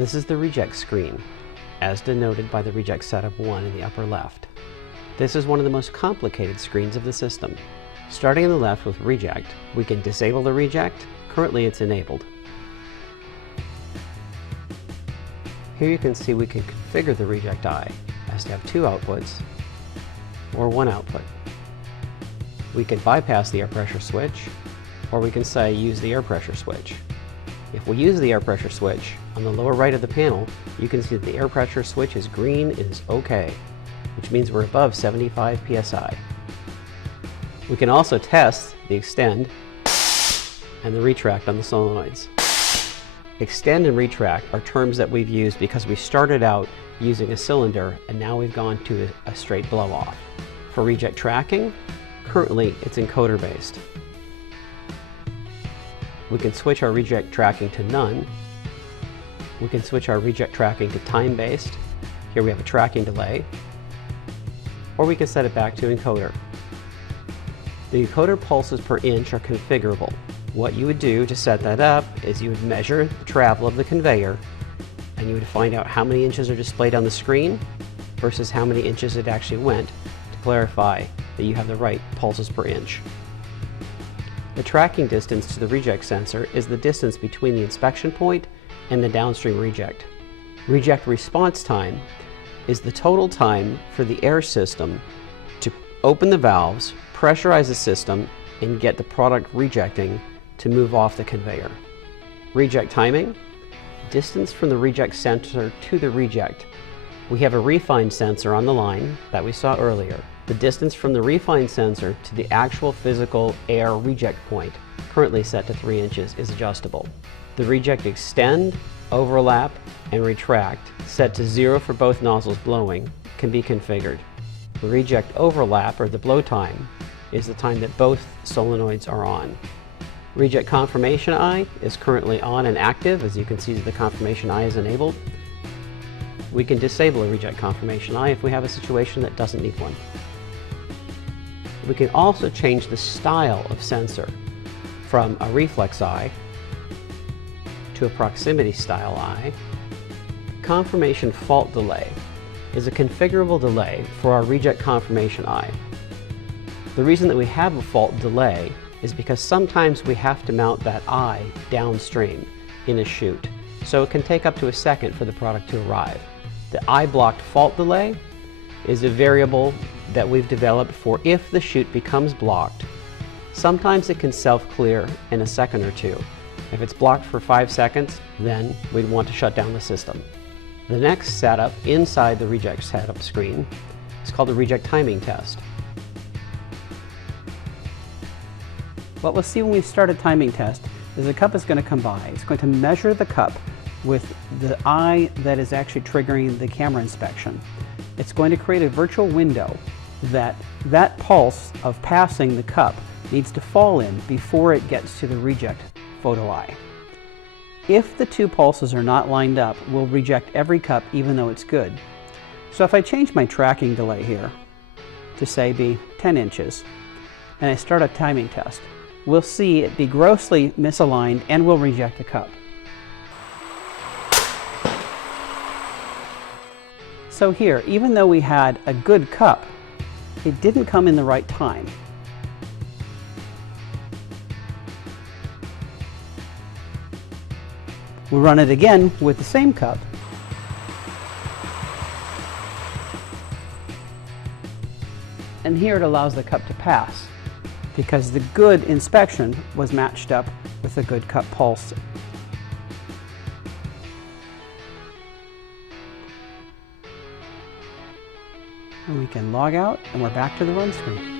This is the reject screen, as denoted by the reject setup 1 in the upper left. This is one of the most complicated screens of the system. Starting on the left with reject, we can disable the reject. Currently it's enabled. Here you can see we can configure the reject eye as to have 2 outputs or 1 output. We can bypass the air pressure switch, or we can say use the air pressure switch. If we use the air pressure switch, on the lower right of the panel, you can see that the air pressure switch is green, it is OK, which means we're above 75 psi. We can also test the extend and the retract on the solenoids. Extend and retract are terms that we've used because we started out using a cylinder and now we've gone to a straight blow-off. For reject tracking, currently it's encoder based. We can switch our reject tracking to none. We can switch our reject tracking to time based. Here we have a tracking delay. Or we can set it back to encoder. The encoder pulses per inch are configurable. What you would do to set that up is you would measure the travel of the conveyor and you would find out how many inches are displayed on the screen versus how many inches it actually went to clarify that you have the right pulses per inch. The tracking distance to the reject sensor is the distance between the inspection point and the downstream reject. Reject response time is the total time for the air system to open the valves, pressurize the system, and get the product rejecting to move off the conveyor. Reject timing, distance from the reject sensor to the reject. We have a refined sensor on the line that we saw earlier. The distance from the refined sensor to the actual physical air reject point, currently set to 3 inches, is adjustable. The reject extend, overlap, and retract, set to 0 for both nozzles blowing, can be configured. The reject overlap, or the blow time, is the time that both solenoids are on. Reject confirmation eye is currently on and active. As you can see, the confirmation eye is enabled. We can disable a reject confirmation eye if we have a situation that doesn't need one. We can also change the style of sensor from a reflex eye to a proximity style eye. Confirmation fault delay is a configurable delay for our reject confirmation eye. The reason that we have a fault delay is because sometimes we have to mount that eye downstream in a chute, so it can take up to a second for the product to arrive. The eye blocked fault delay is a variable that we've developed for if the chute becomes blocked. Sometimes it can self-clear in a second or two. If it's blocked for 5 seconds, then we'd want to shut down the system. The next setup inside the reject setup screen is called the reject timing test. What we'll see when we start a timing test is a cup is going to come by. It's going to measure the cup with the eye that is actually triggering the camera inspection. It's going to create a virtual window that pulse of passing the cup needs to fall in before it gets to the reject photo eye. If the 2 pulses are not lined up, we'll reject every cup even though it's good. So if I change my tracking delay here to say be 10 inches and I start a timing test, we'll see it be grossly misaligned and we'll reject the cup. So here, even though we had a good cup, it didn't come in the right time. We'll run it again with the same cup. And here it allows the cup to pass because the good inspection was matched up with the good cup pulse. And we can log out and we're back to the run screen.